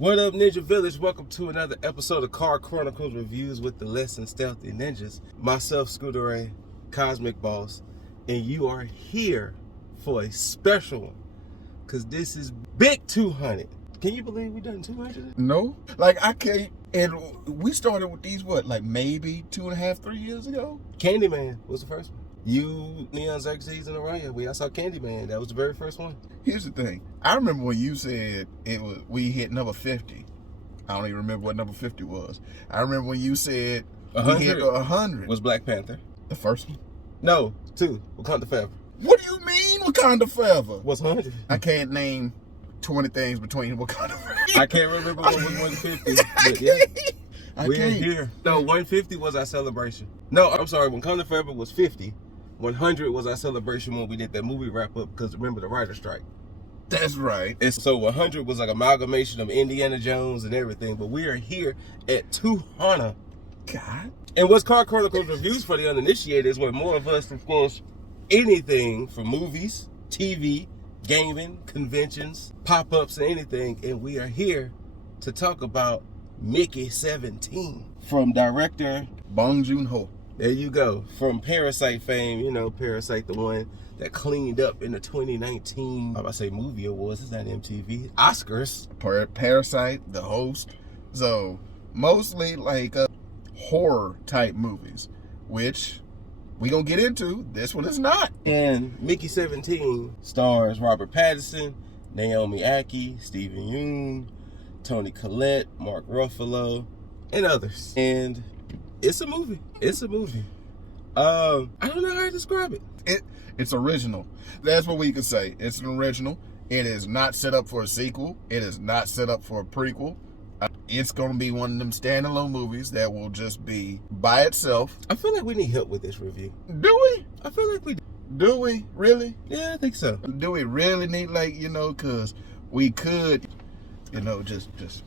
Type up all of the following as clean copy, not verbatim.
What up, Ninja Village? Welcome to another episode of Chronicles Reviews with the Less Than Stealthy Ninjas. Myself, Scooter Ray, Cosmic Boss, and you are here for a special one, because this is Big 200. Can you believe we done 200? No. Like, I can't. And we started with these, maybe 2.5, 3 years ago? Candyman was the first one. You, Neon Xerxes, and Araya. I saw Candyman. That was the very first one. Here's the thing. I remember when you said we hit number 50. I don't even remember what number 50 was. I remember when you said 100 we hit 100. Was Black Panther. The first one? No, 2. Wakanda Forever. What do you mean Wakanda Forever? What's 100? I can't name 20 things between Wakanda Forever. I can't remember what was 150. But yeah. We're here. No, 150 was our celebration. No, I'm sorry. Wakanda Forever was 50. 100 was our celebration when we did that movie wrap up, because remember the writer strike. That's right. And so 100 was like amalgamation of Indiana Jones and everything, but we are here at 200. God. And what's called Chronicles Reviews for the uninitiated is where more of us discuss anything from movies, TV, gaming, conventions, pop-ups, and anything. And we are here to talk about Mickey 17 from director Bong Joon-ho. There you go. From Parasite fame, you know, Parasite, the one that cleaned up in the 2019, I say movie awards, it's not MTV, Oscars. Parasite, the host. So, mostly like horror type movies, which we gonna get into. This one is not. And Mickey 17 stars Robert Pattinson, Naomi Ackie, Steven Yeun, Toni Collette, Mark Ruffalo, and others. And it's a movie. It's a movie. I don't know how to describe it. It's original. That's what we can say. It's an original. It is not set up for a sequel. It is not set up for a prequel. It's going to be one of them standalone movies that will just be by itself. I feel like we need help with this review. Do we? I feel like we do. Do we? Really? Yeah, I think so. Do we really need, because we could, just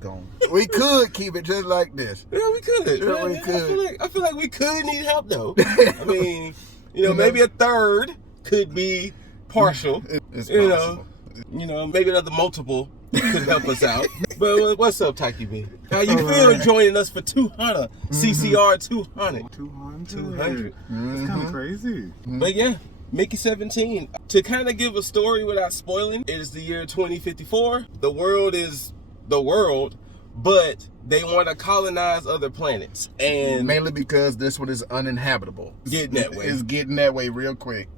gone. We could keep it just like this. Yeah, we could. Yeah, we could. I feel like we could need help though. I mean, maybe a third could be partial. It's possible. Maybe another multiple could help us out. But what's up, Taki B? How you feel joining us for 200? CCR 200. 200. It's kind of crazy. But yeah, Mickey 17. To kind of give a story without spoiling, it is the year 2054. The world is the world, but they want to colonize other planets, and mainly because this one is uninhabitable. Getting that way. It's getting that way real quick.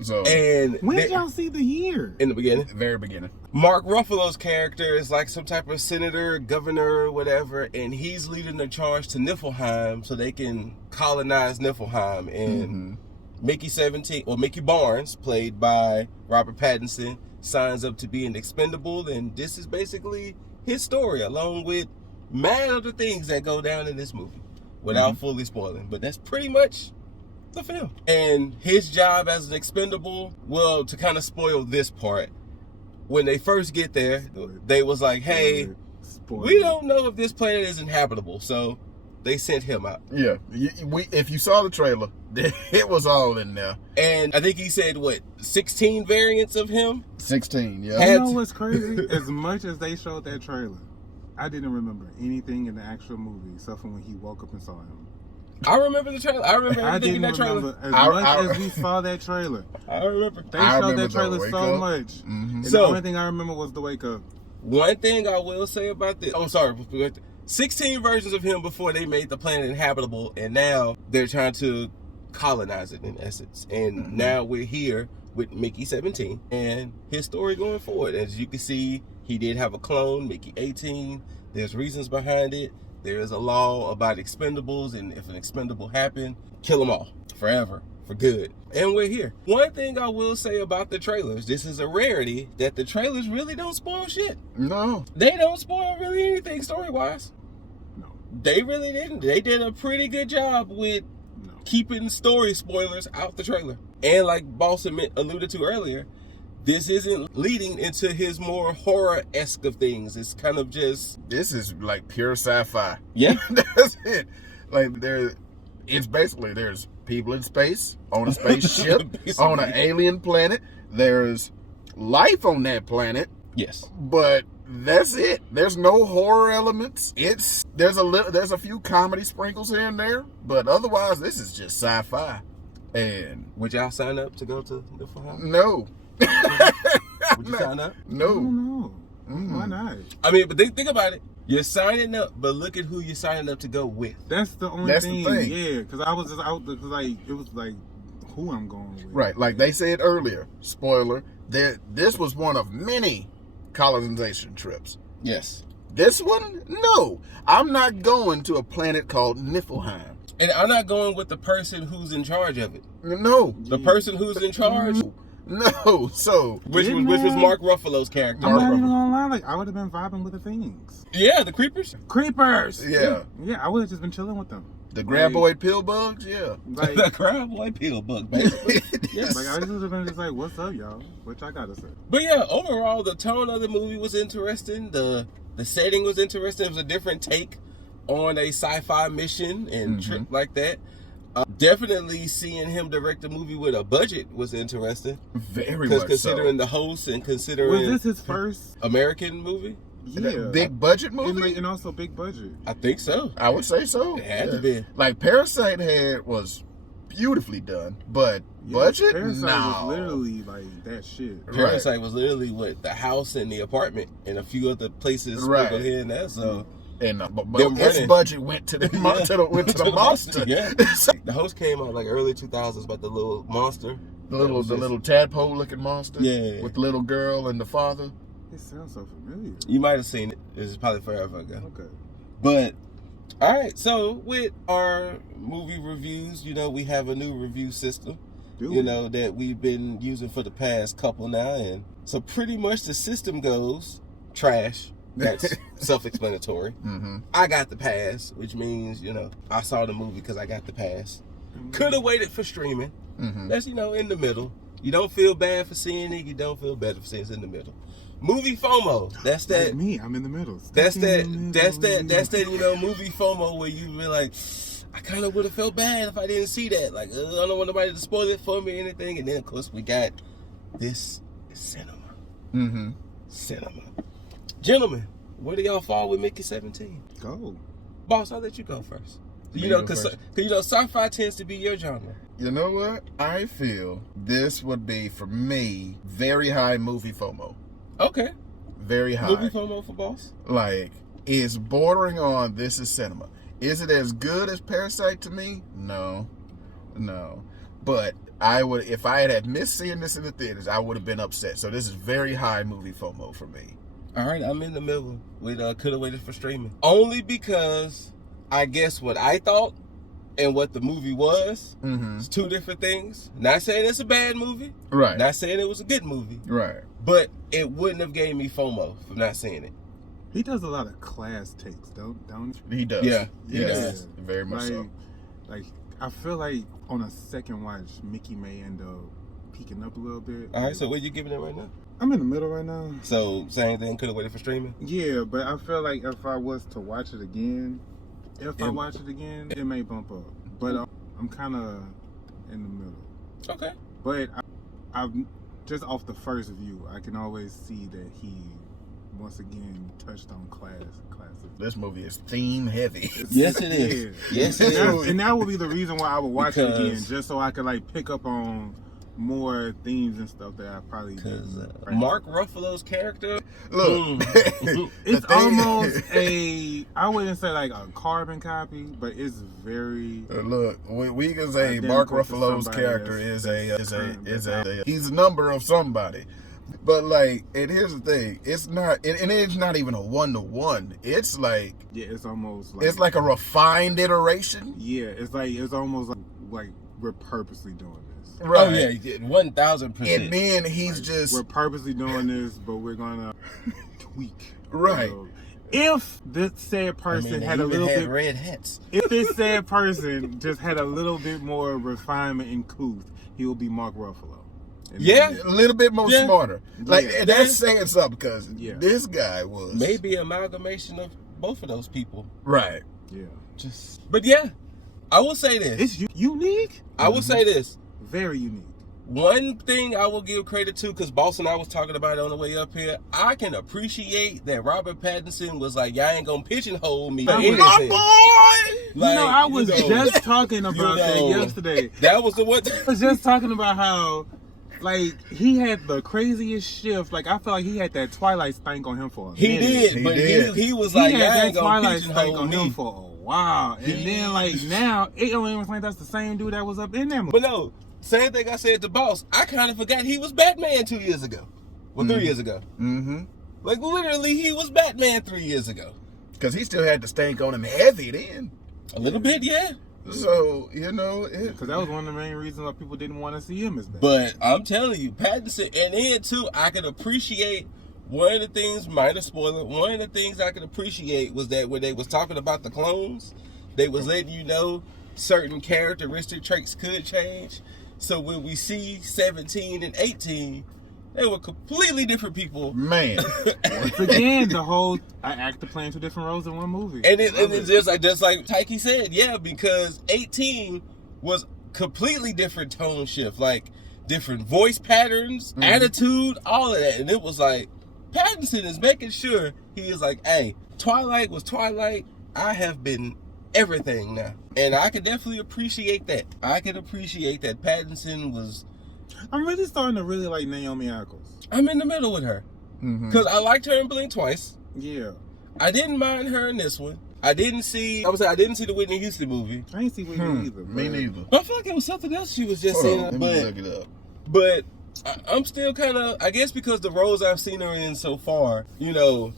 So, and when did y'all see the year? In the beginning. Very beginning. Mark Ruffalo's character is like some type of senator, governor, whatever, and he's leading the charge to Niflheim so they can colonize Niflheim. And Mickey 17, or Mickey Barnes, played by Robert Pattinson, signs up to be an expendable, and this is basically his story, along with mad other things that go down in this movie, without fully spoiling. But that's pretty much the film. And his job as an expendable, well, to kind of spoil this part, when they first get there, they was like, hey, we don't know if this planet is inhabitable, so they sent him out. Yeah, if you saw the trailer, it was all in there. And I think he said, 16 variants of him? 16, yeah. You know what's crazy? As much as they showed that trailer, I didn't remember anything in the actual movie except for when he woke up and saw him. I remember the trailer. I remember everything in that trailer. As much as we saw that trailer. I remember. They showed that trailer so much. And the only thing I remember was the wake up. One thing I will say about this, 16 versions of him before they made the planet inhabitable, and now they're trying to colonize it in essence. And now we're here with Mickey 17 and his story going forward. As you can see, he did have a clone, Mickey 18. There's reasons behind it. There is a law about expendables, and if an expendable happened, kill them all forever, for good. And we're here. One thing I will say about the trailers, this is a rarity, that the trailers really don't spoil shit. No. They don't spoil really anything story-wise. No. They really didn't. They did a pretty good job with keeping story spoilers out the trailer. And like Boss alluded to earlier, this isn't leading into his more horror-esque of things. It's kind of just... This is like pure sci-fi. Yeah. That's it. Like, it's basically, there's people in space, on a spaceship, on an alien planet. There's life on that planet. Yes. But That's it. There's no horror elements. There's a few comedy sprinkles here and there, but otherwise this is just sci-fi. And would y'all sign up to go to the House? No. Would you sign up? No. No. Why not? I mean, but think about it. You're signing up, but look at who you're signing up to go with. That's the only thing. The thing. Yeah, because I was just out there, like, it was like who I'm going with. Right, like they said earlier, spoiler, this was one of many colonization trips. Yes. This one, no. I'm not going to a planet called Niflheim. And I'm not going with the person who's in charge of it. No. The person who's in charge. No. So Which was Mark Ruffalo's character. I'm not even gonna lie, like I would have been vibing with the things. Yeah, the creepers. Creepers. Yeah. Yeah, I would have just been chilling with them. The graboid pill bugs, yeah. Like, The graboid pill bug, basically. yes. Like I just would have been just like, what's up, y'all? What y'all gotta say? But yeah, overall, the tone of the movie was interesting. The setting was interesting. It was a different take on a sci-fi mission and trip like that. Definitely seeing him direct a movie with a budget was interesting. Very much because considering the host and considering was this his first American movie? Yeah, big budget movie, and also big budget. I think so. I would say so. It had to be. Like Parasite was beautifully done, but budget, Parasite no. was literally like that shit. Parasite was literally what the house and the apartment and a few other places sprinkled here and there. So. And but its budget went to the monster. Yeah. The host came out like early 2000s about the little monster. The little tadpole looking monster. Yeah. With the little girl and the father. It sounds so familiar. You might have seen it. This is probably forever ago. Okay. But all right, so with our movie reviews, we have a new review system. That we've been using for the past couple now, and so pretty much the system goes trash. That's self-explanatory. Mm-hmm. I got the pass, which means, I saw the movie because I got the pass. Could have waited for streaming. Mm-hmm. That's, in the middle. You don't feel bad for seeing it. You don't feel better for seeing it in the middle. Movie FOMO. That's that. That's me. I'm in the middle. That's that, movie FOMO where you be like, I kind of would have felt bad if I didn't see that. Like, I don't want nobody to spoil it for me or anything. And then, of course, we got this is cinema. Mm-hmm. Cinema. Gentlemen, where do y'all fall with Mickey 17? Go. Boss, I'll let you go first. Because sci-fi tends to be your genre. You know what? I feel this would be, for me, very high movie FOMO. Okay. Very high. Movie FOMO for Boss? Like, it's bordering on this is cinema. Is it as good as Parasite to me? No. But I would, if I had missed seeing this in the theaters, I would have been upset. So this is very high movie FOMO for me. All right, I'm in the middle with could have waited for streaming. Only because I guess what I thought and what the movie was is two different things. Not saying it's a bad movie. Right. Not saying it was a good movie. Right. But it wouldn't have gave me FOMO for not seeing it. He does a lot of class takes, don't he? He does. Yeah. He does. Very much so. Like, I feel like on a second watch, Mickey may end up peaking up a little bit. All right, so what are you giving it right now? I'm in the middle right now. So, same thing, could have waited for streaming? Yeah, but I feel like if I was to watch it again, it may bump up. But I'm kind of in the middle. Okay. But I've just off the first view, I can always see that he once again touched on classics. This movie is theme heavy. Yes, it is. Yeah. Yes, it is. And that would be the reason why I would watch it again, just so I could pick up on more themes and stuff that I probably didn't. Mark Ruffalo's character, look, it's almost I wouldn't say like a carbon copy, but it's very. Look, we can say Mark Ruffalo's character is he's a number of somebody. But and here's the thing, it's not, and it's not even a 1-to-1. It's like, yeah, it's almost it's like a refined iteration. Yeah, it's almost like we're purposely doing this. Right. Oh yeah, 1000%. And then he's we're purposely doing this, but we're gonna tweak. Right. So, if this said person had a little bit red hats. If this said person just had a little bit more refinement and couth, he would be Mark Ruffalo. Yeah, a little bit more smarter. That's saying something because this guy was maybe amalgamation of both of those people. Right. Yeah. But yeah, I will say this. It's unique. I will say this. Very unique. one thing I will give credit to, because Boss and I was talking about it on the way up here, I can appreciate that Robert Pattinson was like, y'all ain't gonna pigeonhole me. My Anything. Like, I was just talking about that yesterday. That was the one. I was just talking about how, like, he had the craziest shift. Like, I felt like he had that Twilight stank on him for a minute. He was like, he y'all had ain't that gonna Twilight stank pigeonhole on me. him for a while. And then, like, now, it don't even think that's the same dude that was up in that movie. But no, same thing I said to Boss. I kind of forgot he was Batman 2 years ago. Well, 3 years ago. Mm-hmm. Like, literally, he was Batman 3 years ago. Because he still had the stank on him heavy then. A little bit, yeah. So, you know. Because that was one of the main reasons why people didn't want to see him as Batman. But I'm telling you, Pattinson, and then, too, I could appreciate one of the things, minor spoiler, one of the things I could appreciate was that when they was talking about the clones, they was letting you know certain characteristic traits could change. So when we see 17 and 18, they were completely different people. Man. Once again, the whole actor playing two different roles in one movie. And it's just like Taiki said, yeah, because 18 was completely different tone shift, like different voice patterns, attitude, all of that. And it was like, Pattinson is making sure he is like, hey, Twilight was Twilight. I have been everything now. And I can definitely appreciate that. I can appreciate that Pattinson was... I'm really starting to really like Naomi Ackles. I'm in the middle with her. Because I liked her in Blink Twice. Yeah. I didn't mind her in this one. I didn't see the Whitney Houston movie. I didn't see Whitney either. Me neither. But I feel like it was something else she was just Hold saying. on, let me look it up. But I'm still kind of, I guess because the roles I've seen her in so far, you know,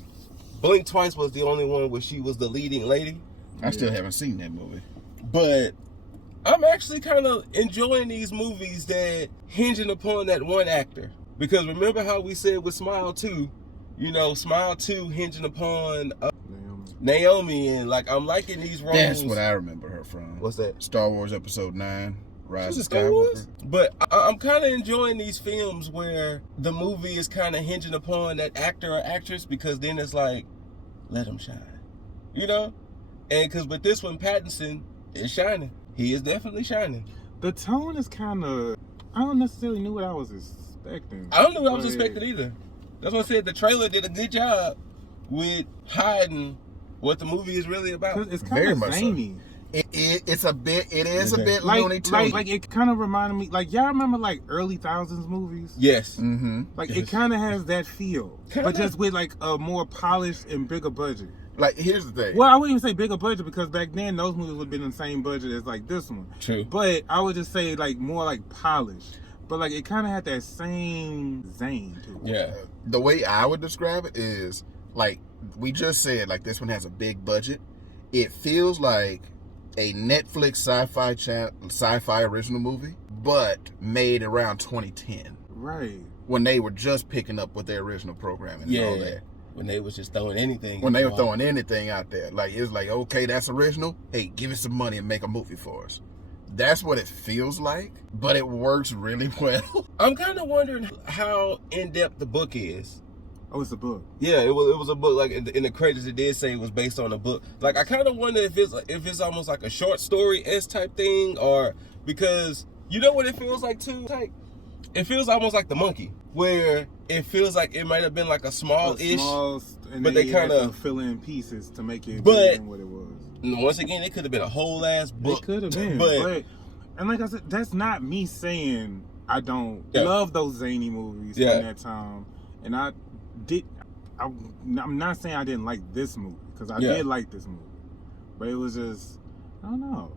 Blink Twice was the only one where she was the leading lady. I still haven't seen that movie. But I'm actually kind of enjoying these movies that hinging upon that one actor. Because remember how we said with Smile 2, you know, Smile 2 hinging upon Naomi, and like I'm liking these roles. That's what I remember her from. What's that? Star Wars Episode 9, Rise of Star Wars? Skywalker. But I'm kind of enjoying these films where the movie is kind of hinging upon that actor or actress, because then it's like, let them shine. You know? And because with this one, Pattinson is shining. He is definitely shining. The tone is kind of, I don't necessarily know what I was expecting. I don't know what I was expecting either. That's why I said the trailer did a good job with hiding what the movie is really about. It's kind of zany. So. It is a bit like, Looney Tunes. Like it kind of reminded me, like y'all remember like early thousands movies? Yes. Mm-hmm. Like it kind of has that feel, but just with like a more polished and bigger budget. Like, here's the thing. Well, I wouldn't even say bigger budget, because back then those movies would have been in the same budget as like this one. True. But I would just say like more like polished. But like it kind of had that same zane to it. Yeah. The way I would describe it is, like we just said, like this one has a big budget. It feels like a Netflix sci-fi original movie, but made around 2010. Right. When they were just picking up with their original programming and all that. When they was just throwing anything. When they were throwing anything out there. Like, it was like, okay, that's original. Hey, give us some money and make a movie for us. That's what it feels like, but it works really well. I'm kind of wondering how in-depth the book is. Oh, it's a book. Yeah, it was a book. Like in the credits, it did say it was based on a book. Like I kind of wonder if it's almost like a short story-esque type thing, or because you know what it feels like too. Like it feels almost like The Monkey, where it feels like it might have been like a small-ish, but they kind of fill in pieces to make it bigger than what it was. Once again, it could have been a whole ass book. It could have been, but and like I said, that's not me saying I don't love those zany movies from that time, and I'm not saying I didn't like this movie, because I did like this movie, but it was just, I don't know.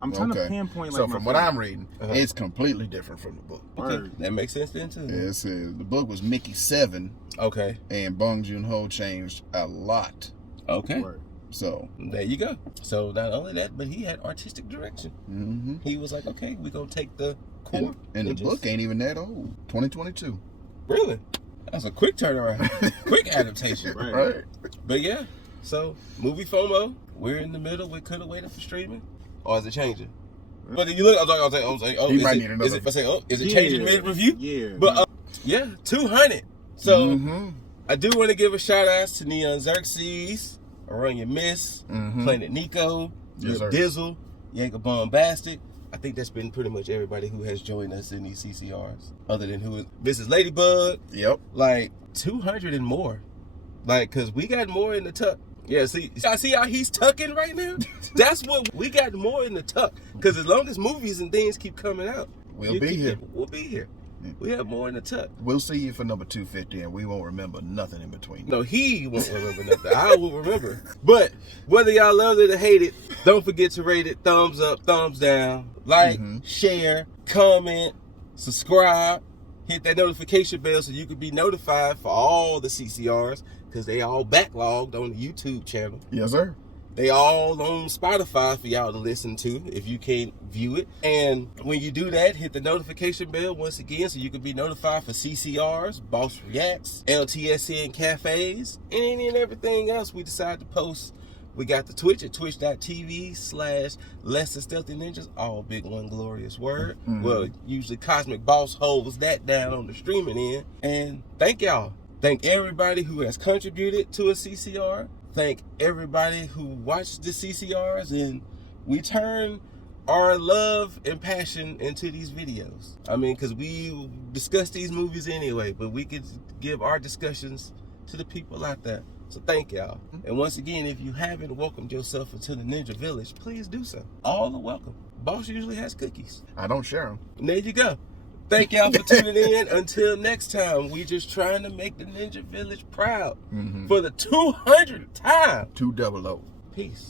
I'm trying to pinpoint. So from what I'm reading, it's completely different from the book. Okay, that makes sense then too. Yeah, it says the book was Mickey 7. Okay. And Bong Joon-ho changed a lot. Okay. Right. So there you go. So not only that, but he had artistic direction. Mm-hmm. He was like, okay, we're gonna take the core. And the book ain't even that old. 2022. Really? That's a quick turnaround. Quick adaptation. Right. But yeah, so movie FOMO. We're in the middle. We could have waited for streaming. Or is it changing? But you look, I was like, oh, he might need another. Is it changing mid-review? Yeah. But 200. So I do want to give a shout out to Neon Xerxes, Aranya Miss, Planet Nico, Lil Dizzle, Jacob Bombastic, I think that's been pretty much everybody who has joined us in these CCRs. Other than who is Mrs. Ladybug. Yep. Like 200 and more. Like, cause we got more in the tuck. Yeah, see how he's tucking right now? That's what we got more in the tuck. Cause as long as movies and things keep coming out, we'll be here. We'll be here. We have more in the tuck. We'll see you for number 250, and we won't remember nothing in between. No, he won't remember nothing. I will remember. But whether y'all love it or hate it, don't forget to rate it. Thumbs up, thumbs down, like, share, comment, subscribe, hit that notification bell so you can be notified for all the CCRs, because they all backlogged on the YouTube channel. Yes, sir. They all on Spotify for y'all to listen to if you can't view it. And when you do that, hit the notification bell once again so you can be notified for CCRs, Boss Reacts, LTSN Cafes, and any and everything else we decide to post. We got the Twitch at twitch.tv/LessThanStealthyNinjas, all big one glorious word. Well, usually Cosmic Boss holds that down on the streaming end. And thank y'all. Thank everybody who has contributed to a CCR. Thank everybody who watched the CCRs, and we turn our love and passion into these videos. I mean, because we discuss these movies anyway, but we could give our discussions to the people out there. So thank y'all. And once again, if you haven't welcomed yourself into the Ninja Village, please do so. All are welcome. Boss usually has cookies. I don't share them. And there you go. Thank y'all for tuning in. Until next time, we just trying to make the Ninja Village proud for the 200th time. 200. Peace.